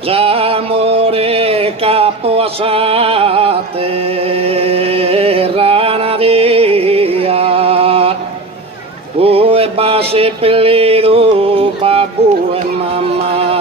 Zamore capo assate ranadia ue base pelidu babu e mama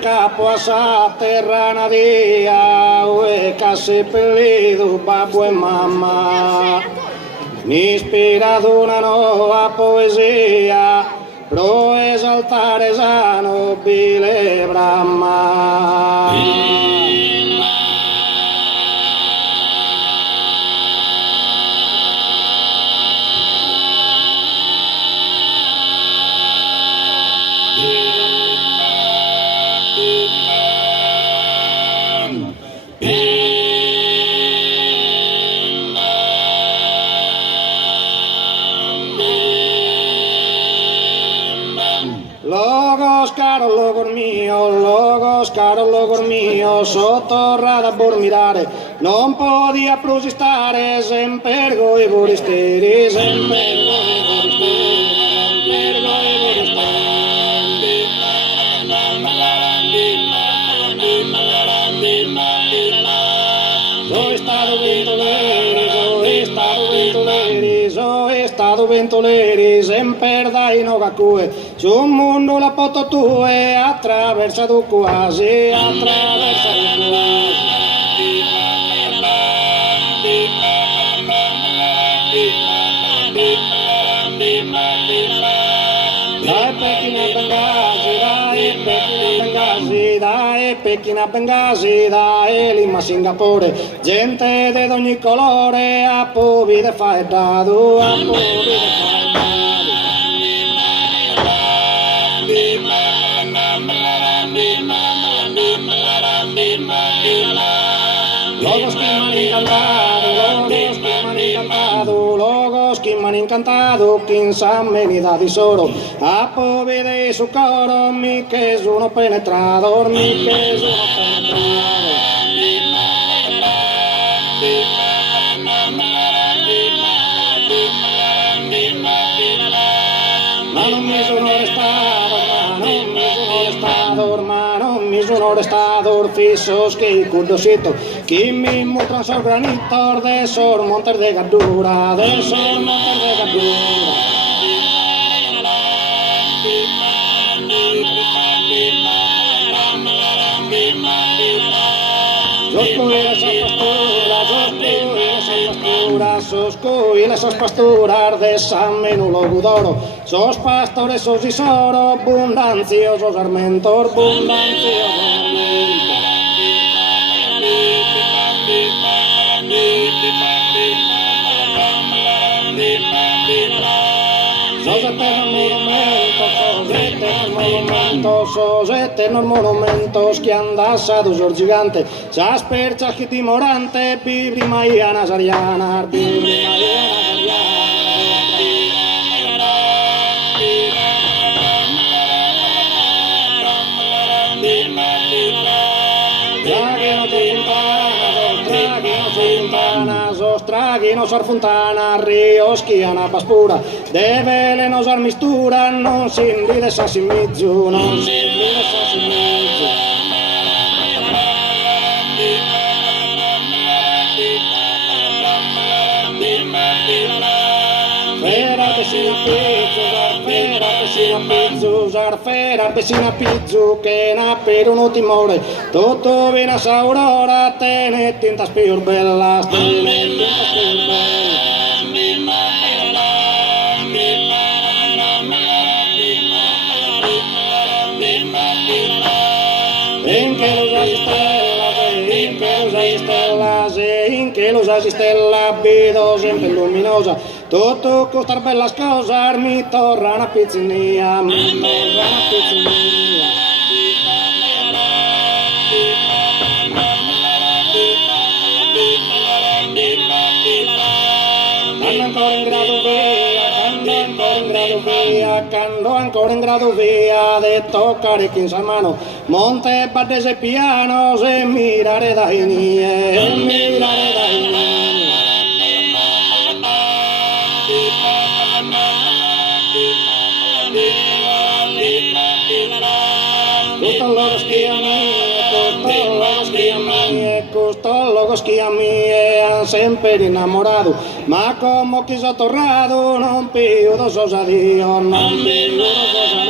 capo assate ranadia ue casi pelidu babu e mamma mi ispirado una nuova poesia pro esaltare esa nobile Brahma. Logos caro logor mio, sottorrada bormirare, non podia prosistare, sempergo e voristeri, sempergo e voristeri, sempergo e ventoleri, sempre dai no gakue, sul mondo la poto tue, attraversa du quasi, attraversa du quasi. Dai Pechina Bengasi, dai Lima Singapore, gente de ogni colore, a povi de faedado, a povi de logos que m'han incantado, quinza amenità di soro, a povi de su coro, mi che es uno penetrador, mi che es uno penetrador. Estador fisos que curiosito que mi mutran sor granitor de sor montes de gardura de sor montes de gardura esas pasturas de San Menulo Gudoro, sos pastores, sos isoro, abundanciosos armentor, abundanciosos armentor. Sos eternos monumentos que andas a dos gigantes, esas perchas que timorante, pibri maianas arianas, pibri maianas Traguinos arfuntanas, ríos que anapas pura, de velenos armistura, non sin vides a sin mizzu, non sin vides a sin mizzu. Fera piscina pizzu che na per un timore tutto viene a aurora tene tintas più bellas tene tintas più bellas in che los hai stella vedo sempre luminosa tutto costar bellas cosas mi torna a pizzinia mi torna a pizzinia ancora in grado via di toccare chi sa mano, monte batte se piano, se mirare dai nie, mirare dai nie. Costò logos che a me han sempre innamorato, ma come chi sono tornato non più do sosa Dio, non più do sosa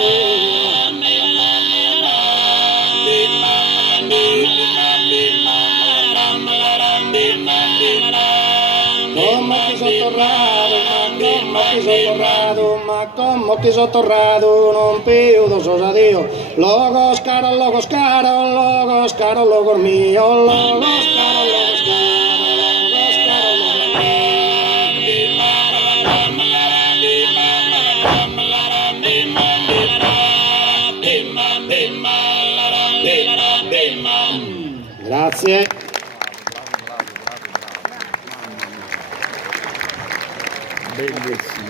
Como che sono tornato non più do sosa Dio, logos caro, logos caro, logos caro, logos mio, logos caro, logos caro, logos caro, logos mio. Grazie. Bellissimo.